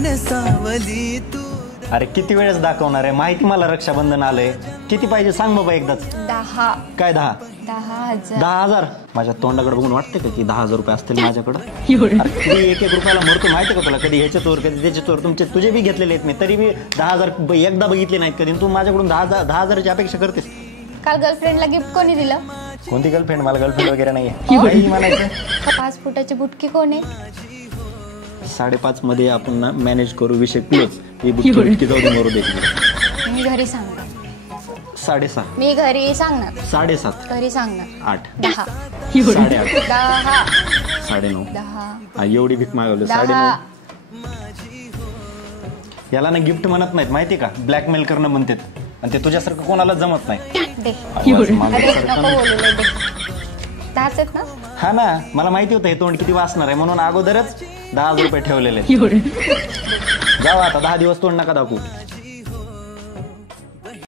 कोण सावली तू. अरे किती वेळेस दाखवणार आहे माहिती मला. रक्षाबंधन आलंय. किती पाहिजे सांग बाबा एकदाच. 10. काय 10? 10,000. 10,000? माझ्या तोंडाकडे बघून वाटते का की 10,000 रुपये असतील माझ्याकडे? एक एक रुपयाला मरतो माहिती का तुला. कधी ह्याच्या चोर कधी त्याचे चोर. तुझे बी घेतलेले आहेत मी. तरी मी 10,000 एकदा बघितले नाहीत कधी. तू माझ्याकडून 10,000ची अपेक्षा करतेस. काल गर्लफ्रेंडला गिफ्ट कोणी दिलं? कोणती गर्लफ्रेंड? मला गर्लफ्रेंड वगैरे नाहीये. म्हणायचं 5 फुटाची बुटकी कोण आहे? 5.5 मध्ये आपण ना मॅनेज करू. विषय क्लोज. ही बुटकी जाऊ दे मरू दे. मी घरी सांगणार. 6.5. मी घरी सांगणार. 7.5. घरी सांगणार. 8. 10. 8.5. 10. 9.5. 10. एवढी भीक मागवली. 9.5. याला ना गिफ्ट म्हणत नाहीत माहिती का. ब्लॅकमेल करणं म्हणतात. आणि ते तुझ्यासारखं कोणाला जमत नाही. दे. अरे नको बोलू दे. 10च आहेत ना? हा ना. मला माहिती होतं हे तोंड किती वाचणार आहे म्हणून अगोदरच 10,000 रुपये ठेवलेले. जाऊ आता 10 दिवस तोंड नका दाखवू.